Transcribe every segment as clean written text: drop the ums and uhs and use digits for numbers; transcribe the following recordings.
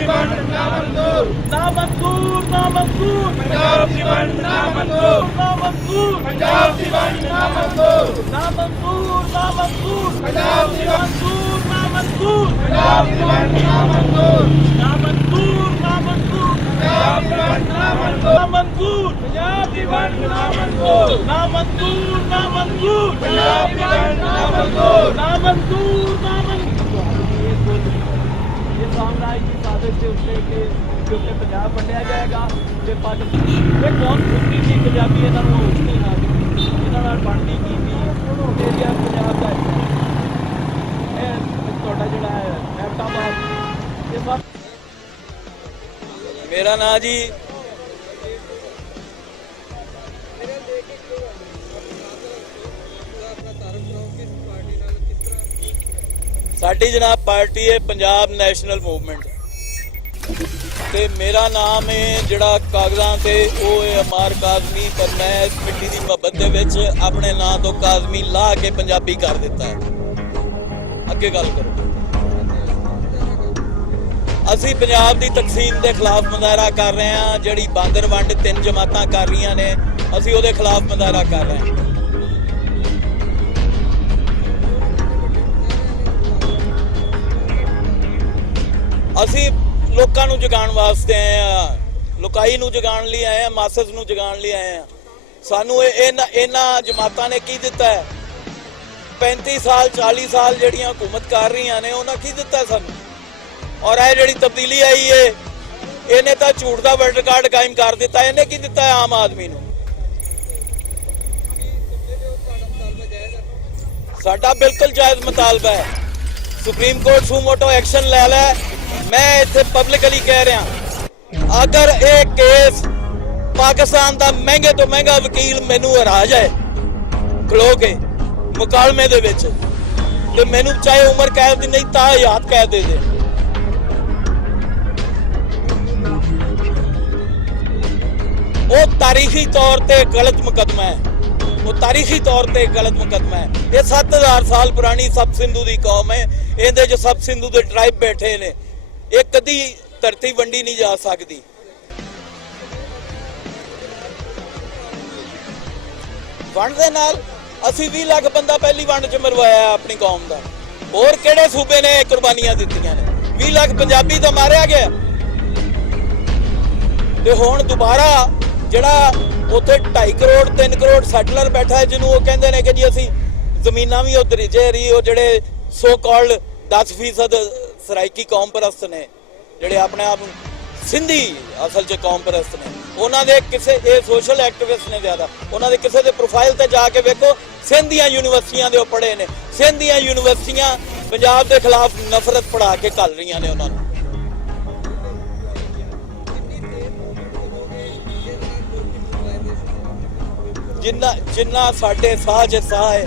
ਦੀ ਵੰਡ ਨਾ ਮਨਜ਼ੂਰ, ਨਾ ਮਨਜ਼ੂਰ, ਨਾ ਮਨਜ਼ੂਰ। ਪੰਜਾਬ ਦੀ ਵੰਡ ਨਾ ਮਨਜ਼ੂਰ, ਨਾ ਮਨਜ਼ੂਰ। ਪੰਜਾਬ ਦੀ ਵੰਡ ਨਾ ਮਨਜ਼ੂਰ, ਨਾ ਮਨਜ਼ੂਰ, ਨਾ ਮਨਜ਼ੂਰ। ਪੰਜਾਬ ਦੀ ਮਨਜ਼ੂਰ, ਨਾ ਮਨਜ਼ੂਰ। ਪੰਜਾਬ ਦੀ ਵੰਡ ਨਾ ਮਨਜ਼ੂਰ, ਨਾ ਮਨਜ਼ੂਰ, ਨਾ ਮਨਜ਼ੂਰ। ਪੰਜਾਬ ਦੀ ਵੰਡ ਨਾ ਮਨਜ਼ੂਰ, ਨਾ ਮਨਜ਼ੂਰ। ਪੰਜਾਬ ਦੀ ਵੰਡ ਨਾ ਮਨਜ਼ੂਰ, ਨਾ ਮਨਜ਼ੂਰ, ਨਾ ਮਨਜ਼ੂਰ। ਪੰਜਾਬ ਦੀ ਵੰਡ ਨਾ ਮਨਜ਼ੂਰ, ਨਾ ਮਨਜ਼ੂਰ, ਨਾ ਮਨਜ਼ੂਰ। ਇਹ ਸਾਮਰਾਜ ਦੀ ਸਾਜ਼ਿਸ਼ ਦੇ ਉੱਤੇ ਕਿ ਕਿਉਂਕਿ ਪੰਜਾਬ ਵੰਡਿਆ ਜਾਏਗਾ ਤੇ ਪਾਕਿਸਤਾਨ ਇਹ ਕੌਣ ਸੁਣਦੀ ਸੀ ਪੰਜਾਬੀ ਇਹਨਾਂ ਨੂੰ ਉੱਤੇ ਨਾ ਇਹਨਾਂ ਨਾਲ ਬਣਦੀ ਕੀ ਸੀ ਏਰੀਆ ਪੰਜਾਬ ਦਾ ਇਹ ਤੁਹਾਡਾ ਜਿਹੜਾ ਹੈ ਅਹਿਮਦਾਬਾਦ ਇਹ ਸਭ। ਮੇਰਾ ਨਾਂ ਜੀ ਸਾਡੀ ਜਨਾਬ ਪਾਰਟੀ ਹੈ ਪੰਜਾਬ ਨੈਸ਼ਨਲ ਮੂਵਮੈਂਟ ਤੇ ਮੇਰਾ ਨਾਮ ਹੈ ਜਿਹੜਾ ਕਾਗਜ਼ਾਂ ਤੇ ਉਹ ਹੈ ਅਮਾਰ ਕਾਜ਼ਮੀ, ਪਰ ਮੈਂ ਇਸ ਮਿੱਟੀ ਦੀ ਮੁਹੱਬਤ ਦੇ ਵਿੱਚ ਆਪਣੇ ਨਾਂ ਤੋਂ ਕਾਜ਼ਮੀ ਲਾ ਕੇ ਪੰਜਾਬੀ ਕਰ ਦਿੱਤਾ ਹੈ। ਅੱਗੇ ਗੱਲ ਕਰੋ। ਅਸੀਂ ਪੰਜਾਬ ਦੀ ਤਕਸੀਮ ਦੇ ਖਿਲਾਫ ਮੁਜ਼ਾਹਰਾ ਕਰ ਰਹੇ ਹਾਂ। ਜਿਹੜੀ ਬਾਂਦਰ ਵੰਡ 3 ਜਮਾਤਾਂ ਕਰ ਰਹੀਆਂ ਨੇ, ਅਸੀਂ ਉਹਦੇ ਖਿਲਾਫ ਮੁਜ਼ਾਹਰਾ ਕਰ ਰਹੇ ਹਾਂ। ਅਸੀਂ ਲੋਕਾਂ ਨੂੰ ਜਗਾਉਣ ਵਾਸਤੇ ਆਏ ਆ, ਲੁਕਾਈ ਨੂੰ ਜਗਾਉਣ ਲਈ ਆਏ ਆ, ਮਾਸਸ ਨੂੰ ਜਗਾਉਣ ਲਈ ਆਏ ਆ। ਸਾਨੂੰ ਇਹਨਾਂ ਜਮਾਤਾਂ ਨੇ ਕੀ ਦਿੱਤਾ ਹੈ? 35 ਸਾਲ 40 ਸਾਲ ਜਿਹੜੀਆਂ ਹਕੂਮਤ ਕਰ ਰਹੀਆਂ ਨੇ ਉਹਨਾਂ ਕੀ ਦਿੱਤਾ ਸਾਨੂੰ? ਔਰ ਇਹ ਜਿਹੜੀ ਤਬਦੀਲੀ ਆਈ ਏ ਇਹਨੇ ਤਾਂ ਝੂਠ ਦਾ ਵਰਲਡ ਰਿਕਾਰਡ ਕਾਇਮ ਕਰ ਦਿੱਤਾ। ਇਹਨੇ ਕੀ ਦਿੱਤਾ ਹੈ ਆਮ ਆਦਮੀ ਨੂੰ? ਸਾਡਾ ਬਿਲਕੁਲ ਜਾਇਜ਼ ਮੁਤਾਲਬਾ ਹੈ। ਸੁਪਰੀਮ ਕੋਰਟ ਸੂਮੋਟੋ ਐਕਸ਼ਨ ਲੈ ਲੈ। मैं इत्थे पब्लिकली कह रहा अगर ये केस पाकिस्तान का महंगे तो महंगा वकील मैनू हरा जाए खलो के मुकालमे दे विच ते मैनू चाहे उम्र कैद दी नहीं ता हयात कैद दे दे। वो तारीखी तौर पर गलत मुकदमा है, वो तारीखी तौर पर गलत मुकदमा है। ये 7000 साल पुरानी सब सिंधु की कौम है। इहदे च सब सिंधु के ट्राइब बैठे ने। ਇਹ ਕਦੀ ਧਰਤੀ ਵੰਡੀ ਨਹੀਂ ਜਾ ਸਕਦੀ। ਵੰਡ ਦੇ ਨਾਲ ਅਸੀਂ 20 ਲੱਖ ਬੰਦਾ ਪਹਿਲੀ ਵੰਡ 'ਚ ਮਰਵਾਇਆ ਆਪਣੀ ਕੌਮ ਦਾ। ਹੋਰ ਕਿਹੜੇ ਸੂਬੇ ਨੇ ਕੁਰਬਾਨੀਆਂ ਦਿੱਤੀਆਂ ਨੇ? 20 ਲੱਖ ਪੰਜਾਬੀ ਤਾਂ ਮਾਰਿਆ ਗਿਆ ਤੇ ਹੁਣ ਦੁਬਾਰਾ ਜਿਹੜਾ ਉੱਥੇ 2.5 ਕਰੋੜ 3 ਕਰੋੜ ਸੈਟਲਰ ਬੈਠਾ ਹੈ ਜਿਹਨੂੰ ਉਹ ਕਹਿੰਦੇ ਨੇ ਕਿ ਜੀ ਅਸੀਂ ਜ਼ਮੀਨਾਂ ਵੀ ਉਧਰ ਉਹ ਜਿਹੜੇ ਸੋ ਕਾਲਡ 10% ਸਰਾਇਕੀ ਕੌਮ ਪ੍ਰਸਤ ਨੇ ਜਿਹੜੇ ਆਪਣੇ ਆਪ ਨੂੰ ਸਿੰਧੀ ਅਸਲ 'ਚ ਕੌਮ ਪ੍ਰਸਤ ਨੇ, ਉਹਨਾਂ ਦੇ ਕਿਸੇ ਇਹ ਸੋਸ਼ਲ ਐਕਟਿਵਿਸਟ ਨੇ ਜ਼ਿਆਦਾ, ਉਹਨਾਂ ਦੇ ਕਿਸੇ ਦੇ ਪ੍ਰੋਫਾਈਲ ਤੇ ਜਾ ਕੇ ਵੇਖੋ ਸਿੰਧ ਦੀਆਂ ਯੂਨੀਵਰਸਿਟੀਆਂ ਦੇ ਉਹ ਪੜ੍ਹੇ ਨੇ। ਸਿੰਧ ਦੀਆਂ ਯੂਨੀਵਰਸਿਟੀਆਂ ਪੰਜਾਬ ਦੇ ਖਿਲਾਫ ਨਫ਼ਰਤ ਪੜ੍ਹਾ ਕੇ ਘੱਲ ਰਹੀਆਂ ਨੇ ਉਹਨਾਂ ਨੂੰ। ਜਿੰਨਾ ਸਾਡੇ ਸਾਹ 'ਚ ਸਾਹ ਹੈ,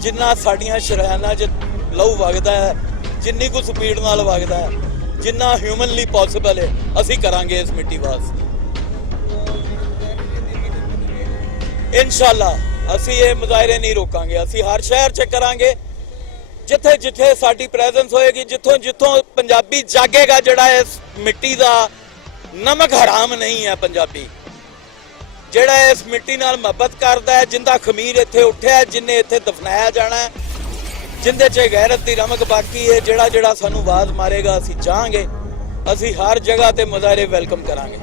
ਜਿੰਨਾ ਸਾਡੀਆਂ ਸ਼ਰੇਆਨਾਂ 'ਚ ਲਹੂ ਵਗਦਾ ਹੈ, ਜਿੰਨੀ ਕੁ ਸਪੀਡ ਨਾਲ ਵਗਦਾ ਹੈ, ਜਿੰਨਾ ਹਿਊਮਨਲੀ ਪੋਸੀਬਲ ਹੈ ਅਸੀਂ ਕਰਾਂਗੇ ਇਸ ਮਿੱਟੀ ਵਾਸਤੇ। ਇਨਸ਼ਾਅੱਲਾ ਅਸੀਂ ਇਹ ਮੁਜ਼ਾਹਰੇ ਨਹੀਂ ਰੋਕਾਂਗੇ। ਅਸੀਂ ਹਰ ਸ਼ਹਿਰ 'ਚ ਕਰਾਂਗੇ ਜਿੱਥੇ ਜਿੱਥੇ ਸਾਡੀ ਪ੍ਰੈਜ਼ੈਂਸ ਹੋਏਗੀ, ਜਿੱਥੋਂ ਜਿੱਥੋਂ ਪੰਜਾਬੀ ਜਾਗੇਗਾ ਜਿਹੜਾ ਇਸ ਮਿੱਟੀ ਦਾ ਨਮਕ ਹਰਾਮ ਨਹੀਂ ਹੈ। ਪੰਜਾਬੀ ਜਿਹੜਾ ਇਸ ਮਿੱਟੀ ਨਾਲ ਮੁਹੱਬਤ ਕਰਦਾ ਹੈ, ਜਿੰਦਾ ਖਮੀਰ ਇੱਥੇ ਉੱਠਿਆ, ਜਿੰਨੇ ਇੱਥੇ ਦਫਨਾਇਆ ਜਾਣਾ ਹੈ, ਜਿੰਦੇ 'ਚ ਗੈਰਤ ਦੀ ਰਮਕ ਬਾਕੀ ਹੈ, ਜਿਹੜਾ ਸਾਨੂੰ ਆਵਾਜ਼ ਮਾਰੇਗਾ ਅਸੀਂ ਜਾਵਾਂਗੇ। ਅਸੀਂ ਹਰ ਜਗ੍ਹਾ ਤੇ ਮੁਜ਼ਾਹਰੇ ਵੈਲਕਮ ਕਰਾਂਗੇ।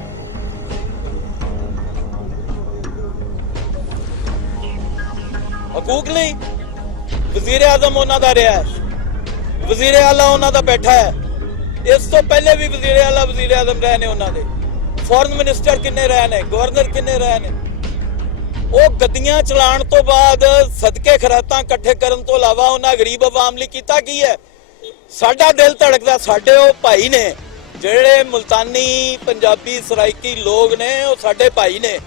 ਹਕੂਕ ਨਹੀਂ, ਵਜ਼ੀਰ ਆਜ਼ਮ ਉਹਨਾਂ ਦਾ ਰਿਹਾ ਹੈ, ਵਜ਼ੀਰ ਆਲਾ ਉਹਨਾਂ ਦਾ ਬੈਠਾ ਹੈ। ਇਸ ਤੋਂ ਪਹਿਲੇ ਵੀ ਵਜ਼ੀਰ ਆਲਾ ਵਜ਼ੀਰ ਆਜ਼ਮ ਰਹੇ ਨੇ ਉਹਨਾਂ ਦੇ। ਫੋਰਨ ਮਿਨਿਸਟਰ ਕਿੰਨੇ ਰਹੇ ਨੇ, ਗਵਰਨਰ ਕਿੰਨੇ ਰਹੇ ਨੇ। ਉਹ ਗੱਡੀਆਂ ਚਲਾਉਣ ਤੋਂ ਬਾਅਦ ਸਦਕੇ ਖਰਾਤਾਂ ਇਕੱਠੇ ਕਰਨ ਤੋਂ ਇਲਾਵਾ ਉਹਨਾਂ ਗਰੀਬ ਆਵਾਮ ਲਈ ਕੀਤਾ ਕੀ ਹੈ? ਸਾਡਾ ਦਿਲ ਧੜਕਦਾ। ਸਾਡੇ ਉਹ ਭਾਈ ਨੇ ਜਿਹੜੇ ਮੁਲਤਾਨੀ ਪੰਜਾਬੀ ਸਰਾਇਕੀ ਲੋਕ ਨੇ, ਉਹ ਸਾਡੇ ਭਾਈ ਨੇ।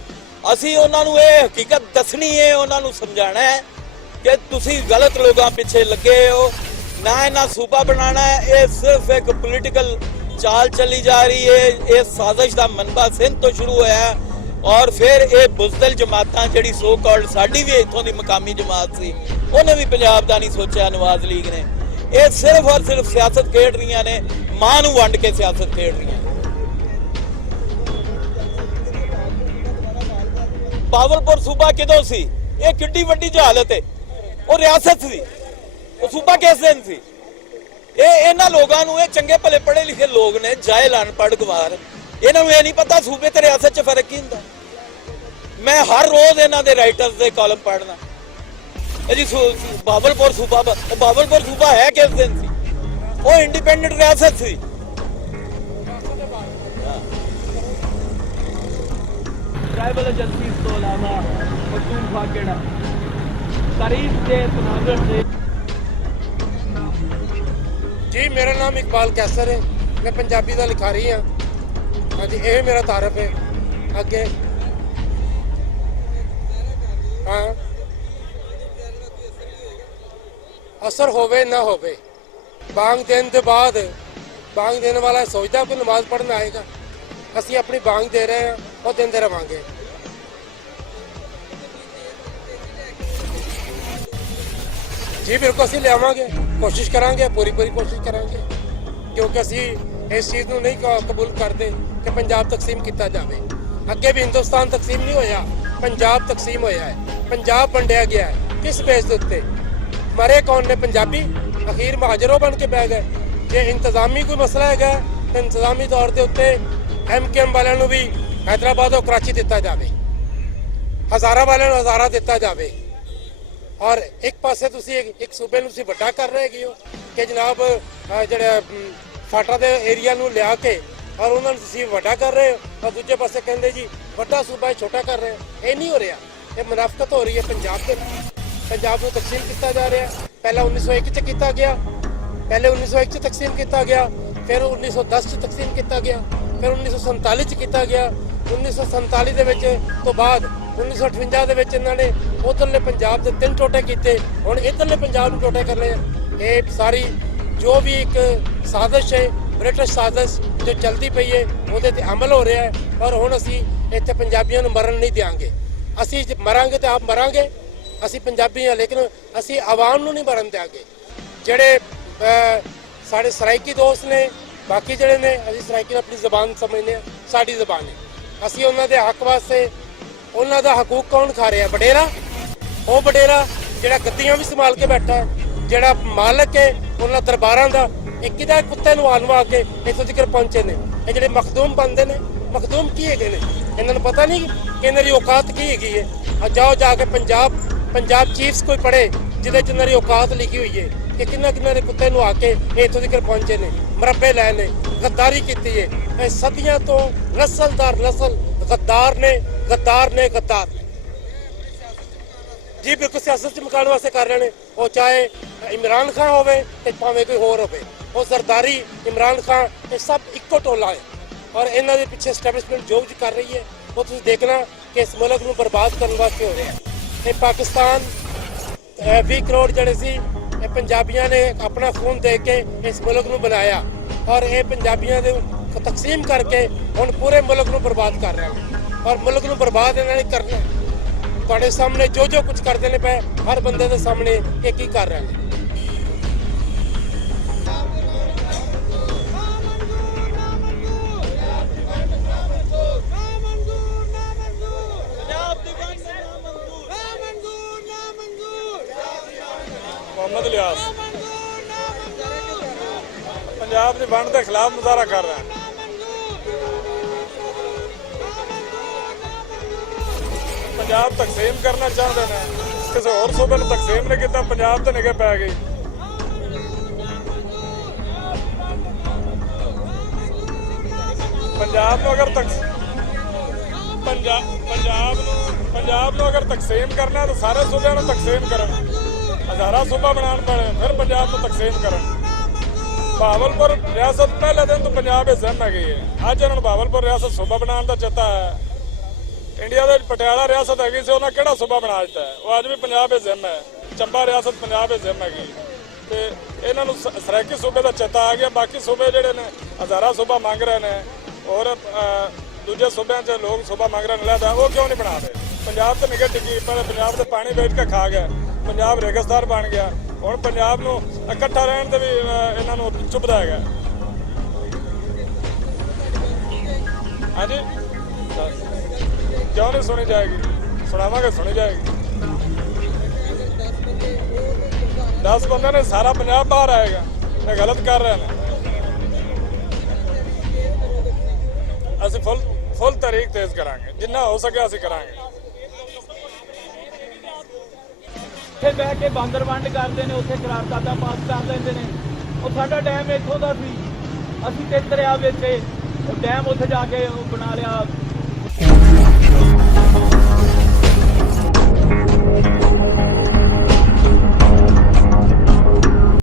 ਅਸੀਂ ਉਹਨਾਂ ਨੂੰ ਇਹ ਹਕੀਕਤ ਦੱਸਣੀ ਹੈ, ਉਹਨਾਂ ਨੂੰ ਸਮਝਾਉਣਾ ਹੈ ਕਿ ਤੁਸੀਂ ਗਲਤ ਲੋਕਾਂ ਪਿੱਛੇ ਲੱਗੇ ਹੋ, ਨਾ ਇਹਨਾਂ ਸੂਬਾ ਬਣਾਉਣਾ ਹੈ। ਇਹ ਸਿਰਫ ਇੱਕ ਪੋਲੀਟੀਕਲ ਚਾਲ ਚੱਲੀ ਜਾ ਰਹੀ ਹੈ। ਇਹ ਸਾਜ਼ਿਸ਼ ਦਾ ਮਨਬਾ ਸਿੰਧ ਤੋਂ ਸ਼ੁਰੂ ਹੋਇਆ ਔਰ ਫਿਰ ਇਹ ਬੁਜ਼ਦਲ ਜਮਾਤਾਂ ਜਿਹੜੀ ਸੋ ਕਾਲਡ ਸਾਡੀ ਵੀ ਇੱਥੋਂ ਦੀ ਮਕਾਮੀ ਜਮਾਤ ਸੀ, ਉਹਨੇ ਵੀ ਪੰਜਾਬ ਦਾ ਨਹੀਂ ਸੋਚਿਆ। ਨਵਾਜ਼ ਲੀਗ ਨੇ ਇਹ ਸਿਰਫ ਔਰ ਸਿਰਫ ਸਿਆਸਤ ਖੇਡ ਰਹੀਆਂ ਨੇ। ਮਾਂ ਨੂੰ ਵੰਡ ਕੇ ਸਿਆਸਤ ਖੇਡ ਰਹੀਆਂ। ਬਾਵਲਪੁਰ ਸੂਬਾ ਕਿਦੋਂ ਸੀ? ਇਹ ਕਿੱਡੀ ਵੱਡੀ ਜਹਾਲਤ ਹੈ। ਉਹ ਰਿਆਸਤ ਸੀ, ਉਹ ਸੂਬਾ ਕਿਸ ਦਿਨ ਸੀ? ਇਹ ਇਹਨਾਂ ਲੋਕਾਂ ਨੂੰ, ਇਹ ਚੰਗੇ ਭਲੇ ਪੜ੍ਹੇ ਲਿਖੇ ਲੋਕ ਨੇ, ਜਾਹਿਲ ਅਨਪੜ੍ਹ ਗਵਾਰ, ਇਹਨਾਂ ਨੂੰ ਇਹ ਨਹੀਂ ਪਤਾ ਸੂਬੇ ਤੇ ਰਿਆਸਤ 'ਚ ਫਰਕ ਕੀ ਹੁੰਦਾ। ਮੈਂ ਹਰ ਰੋਜ਼ ਇਹਨਾਂ ਦੇ ਰਾਈਟਰਸ ਦੇ ਕਾਲਮ ਪੜ੍ਹਨਾ। ਇਹ ਜੀ ਬਾਵਲਪੁਰ ਸੂਬਾ, ਉਹ ਬਾਵਲਪੁਰ ਸੂਬਾ ਹੈ ਕਿਸ ਦਿਨ ਸੀ? ਉਹ ਇੰਡੀਪੈਂਡੈਂਟ ਰਿਆਸਤ ਸੀ। ट्राइबल एजेंसी तो अलावा पख्तूनख्वा केड़ा तारीफ के तनाज़ुर से। जी मेरा नाम इकबाल कैसर है, मैं पंजाबी का लिखारी हाँ। हाँ जी, यह मेरा तारफ है। अगे हाँ, असर होवे ना होवे, बांग देने के बाद बांग देने वाला सोचता कोई नमाज पढ़ने आएगा। असी अपनी बांग दे रहे हैं और देते रवांगे। जी बिल्कुल असी लियावांगे, कोशिश करांगे, पूरी कोशिश करांगे, क्योंकि असी इस चीज़ को नहीं कबूल करते कि पंजाब तकसीम किया जाए। अगे भी हिंदुस्तान तकसीम नहीं होया, पंजाब तकसीम होया है, पंजाब वंडिया गया है। किस बेस के उत्ते मरे कौन ने? पंजाबी अखीर महाजरों बन के बह गए। जे इंतजामी कोई मसला है तो इंतजामी तौर के उत्ते MKM वालों भी हैदराबाद और कराची दिता जाए, हज़ारा वालों हज़ारा दिता जाए। और एक पासे तुसी एक सूबे नूं तुसी वड्डा कर रहे हो कि जनाब जिहड़े फाटा दे एरिया नूं लिया के और उन्होंने तुसी वड्डा कर रहे हो, और दूजे पासे कहंदे जी वड्डा सूबा छोटा कर रहे हो। ये नहीं हो रहा, ये मुनाफकत हो रही है। पंजाब को तकसीम किया जा रहा है। पहले 1901 च किया गया, पहले 1901 च तकसीम किया गया, फिर 1910 च तकसीम किया गया, फिर 1947 च किया गया। 1947 ਦੇ ਵਿੱਚ ਤੋਂ ਬਾਅਦ 1958 ਦੇ ਵਿੱਚ ਇਹਨਾਂ ਨੇ ਉਧਰਲੇ ਪੰਜਾਬ ਦੇ 3 ਟੋਟੇ ਕੀਤੇ, ਹੁਣ ਇਧਰਲੇ ਪੰਜਾਬ ਨੂੰ ਟੋਟੇ ਕਰਨੇ ਆ। ਇਹ ਸਾਰੀ ਜੋ ਵੀ ਇੱਕ ਸਾਜ਼ਿਸ਼ ਹੈ, ਬ੍ਰਿਟਿਸ਼ ਸਾਜ਼ਿਸ਼ ਜੋ ਚਲਦੀ ਪਈ ਹੈ, ਉਹਦੇ ਤੇ ਅਮਲ ਹੋ ਰਿਹਾ ਹੈ। ਔਰ ਹੁਣ ਅਸੀਂ ਇੱਥੇ ਪੰਜਾਬੀਆਂ ਨੂੰ ਮਰਨ ਨਹੀਂ ਦਿਆਂਗੇ। ਅਸੀਂ ਮਰਾਂਗੇ ਤੇ ਆਪ ਮਰਾਂਗੇ, ਅਸੀਂ ਪੰਜਾਬੀ ਹਾਂ, ਲੇਕਿਨ ਅਸੀਂ ਆਵਾਮ ਨੂੰ ਨਹੀਂ ਮਰਨ ਦਿਆਂਗੇ। ਜਿਹੜੇ ਸਾਡੇ ਸਰਾਇਕੀ ਦੋਸਤ ਨੇ, ਬਾਕੀ ਜਿਹੜੇ ਨੇ, ਅਸੀਂ ਸਰਾਇਕੀ ਨੂੰ ਆਪਣੀ ਜ਼ਬਾਨ ਸਮਝਦੇ ਹਾਂ, ਸਾਡੀ ਜ਼ਬਾਨ ਹੈ। ਅਸੀਂ ਉਹਨਾਂ ਦੇ ਹੱਕ ਵਾਸਤੇ, ਉਹਨਾਂ ਦਾ ਹਕੂਕ ਕੌਣ ਖਾ ਰਿਹਾ? ਵਡੇਰਾ। ਉਹ ਵਡੇਰਾ ਜਿਹੜਾ ਗੱਦੀਆਂ ਵੀ ਸੰਭਾਲ ਕੇ ਬੈਠਾ ਹੈ, ਜਿਹੜਾ ਮਾਲਕ ਹੈ ਉਹਨਾਂ ਦਰਬਾਰਾਂ ਦਾ, ਇਹ ਕਿਹਦਾ ਕੁੱਤੇ ਨੂੰ ਆਨਵਾ ਕੇ ਇੱਥੋਂ ਤੱਕ ਪਹੁੰਚੇ ਨੇ। ਇਹ ਜਿਹੜੇ ਮਖਦੂਮ ਬੰਦੇ ਨੇ, ਮਖਦੂਮ ਕੀ ਹੈਗੇ ਨੇ? ਇਹਨਾਂ ਨੂੰ ਪਤਾ ਨਹੀਂ ਕਿ ਇਹਨਾਂ ਦੀ ਔਕਾਤ ਕੀ ਹੈਗੀ ਹੈ। ਜਾਓ ਜਾ ਕੇ ਪੰਜਾਬ ਚੀਫਸ ਕੋਈ ਪੜ੍ਹੇ ਜਿਹਦੇ 'ਚ ਇਹਨਾਂ ਦੀ ਔਕਾਤ ਲਿਖੀ ਹੋਈ ਹੈ ਕਿ ਕਿੰਨਾ ਦੇ ਕੁੱਤੇ ਨੂੰ ਆ ਕੇ ਇੱਥੋਂ ਤੱਕ ਪਹੁੰਚੇ ਨੇ, ਮਰੱਬੇ ਲੈ ਨੇ, ਗੱਦਾਰੀ ਕੀਤੀ ਹੈ। ਇਹ ਸਦੀਆਂ ਤੋਂ ਨਸਲ ਦਰ ਨਸਲ ਗੱਦਾਰ ਨੇ। जी बिल्कुल सियासत च मुकाने वास्ते कर रहे हैं। वो चाहे इमरान खान होवे ते भावें कोई होर होवे, वो जरदारी, इमरान खान, ये सब इक्को टोला है। और इन्हां दे पिछे एस्टैबलिशमेंट जो भी कर रही है वो तुसीं देखना कि इस मुल्क नूं बर्बाद करने वास्ते हो रहा है। ये पाकिस्तान 20 करोड़ जड़े सी पंजाबियों ने अपना खून दे के इस मुल्क नूं बनाया, और ये पंजाबियों दे तकसीम करके हुण पूरे मुल्क नूं बर्बाद कर रहे हैं। और मुल्क नूं बर्बाद इन्हां ने करना ਤੁਹਾਡੇ ਸਾਹਮਣੇ ਜੋ ਕੁਝ ਕਰਦੇ ਨੇ ਪਏ, ਹਰ ਬੰਦੇ ਦੇ ਸਾਹਮਣੇ ਇਹ ਕੀ ਕਰ ਰਹੇ ਨੇ। ਮੁਹੰਮਦ ਇਲਿਆਸ ਪੰਜਾਬ ਦੀ ਵੰਡ ਦੇ ਖਿਲਾਫ ਮੁਜ਼ਾਹਰਾ ਕਰ ਰਿਹਾ ਹੈ। ਪੰਜਾਬ ਤਕਸੀਮ ਕਰਨਾ ਚਾਹੁੰਦੇ ਨੇ, ਕਿਸੇ ਹੋਰ ਸੂਬੇ ਨੂੰ ਤਕਸੀਮ ਨਹੀਂ ਕੀਤਾ, ਪੰਜਾਬ ਤੇ ਨਿਗਾਹ ਪੈ ਗਈ। ਪੰਜਾਬ ਨੂੰ ਅਗਰ ਤਕਸੀਮ ਕਰਨਾ ਤਾਂ ਸਾਰੇ ਸੂਬਿਆਂ ਨੂੰ ਤਕਸੀਮ ਕਰਨ, ਹਜ਼ਾਰਾਂ ਸੂਬਾ ਬਣਾਉਣ ਪੈਣੇ, ਫਿਰ ਪੰਜਾਬ ਨੂੰ ਤਕਸੀਮ ਕਰਨ। ਬਾਵਲਪੁਰ ਰਿਆਸਤ ਪਹਿਲੇ ਦਿਨ ਤੋਂ ਪੰਜਾਬ ਦੇ ਜ਼ਿੰਮ ਹੈਗੀ ਹੈ। ਅੱਜ ਇਹਨਾਂ ਨੂੰ ਬਾਵਲਪੁਰ ਰਿਆਸਤ ਸੂਬਾ ਬਣਾਉਣ ਦਾ ਚੇਤਾ ਹੈ। ਇੰਡੀਆ ਦੇ ਪਟਿਆਲਾ ਰਿਆਸਤ ਹੈਗੀ ਸੀ, ਉਹਨਾਂ ਕਿਹੜਾ ਸੂਬਾ ਬਣਾ ਦਿੱਤਾ? ਉਹ ਅੱਜ ਵੀ ਪੰਜਾਬ ਦੇ ਜ਼ਿੰਮ ਹੈ। ਚੰਬਾ ਰਿਆਸਤ ਪੰਜਾਬ ਦੇ ਜ਼ਿੰਮ ਹੈਗੀ, ਤੇ ਇਹਨਾਂ ਨੂੰ ਸਰਾਇਕੀ ਸੂਬੇ ਦਾ ਚੇਤਾ ਆ ਗਿਆ। ਬਾਕੀ ਸੂਬੇ ਜਿਹੜੇ ਨੇ ਹਜ਼ਾਰਾਂ ਸੂਬਾ ਮੰਗ ਰਹੇ ਨੇ, ਔਰ ਦੂਜੇ ਸੂਬਿਆਂ 'ਚ ਲੋਕ ਸੂਬਾ ਮੰਗ ਰਹੇ ਨੇ, ਲੈਦਾ ਉਹ ਕਿਉਂ ਨਹੀਂ ਬਣਾ ਰਹੇ? ਪੰਜਾਬ ਤੇ ਨਿਗਾਹ ਟਿੱਕੀ, ਪਹਿਲੇ ਪੰਜਾਬ ਦੇ ਪਾਣੀ ਵੇਚ ਕੇ ਖਾ ਗਿਆ, ਪੰਜਾਬ ਰੇਗਿਸਤਾਨ ਬਣ ਗਿਆ। ਹੁਣ ਪੰਜਾਬ ਨੂੰ ਇਕੱਠਾ ਰਹਿਣ ਤੇ ਵੀ ਇਹਨਾਂ ਨੂੰ ਚੁੱਭਦਾ ਹੈਗਾ। ਹਾਂਜੀ ਕਿਉਂ ਨਹੀਂ ਸੁਣੀ ਜਾਏਗੀ? ਸੁਣਾਵਾਂਗੇ, ਸੁਣੀ ਜਾਏਗੀ। 10 ਬੰਦਿਆਂ ਨੇ ਸਾਰਾ ਪੰਜਾਬ ਬਾਹਰ ਆਏਗਾ। ਇਹ ਗਲਤ ਕਰ ਰਹੇ ਨੇ। ਅਸੀਂ ਫੁੱਲ ਤਰੀਕ ਤੇਜ਼ ਕਰਾਂਗੇ, ਜਿੰਨਾ ਹੋ ਸਕਿਆ ਅਸੀਂ ਕਰਾਂਗੇ। ਇੱਥੇ ਬਹਿ ਕੇ ਬਾਂਦਰ ਵੰਡ ਕਰਦੇ ਨੇ, ਉੱਥੇ ਕਰਾਰਦਾਦਾ ਪਾਸ ਕਰ ਲੈਂਦੇ ਨੇ। ਉਹ ਸਾਡਾ ਡੈਮ ਇੱਥੋਂ ਦਾ ਸੀ, ਅਸੀਂ ਤੇ ਦਰਿਆ ਵਿੱਚ ਉਹ ਡੈਮ ਉੱਥੇ ਜਾ ਕੇ ਉਹ ਬਣਾ ਲਿਆ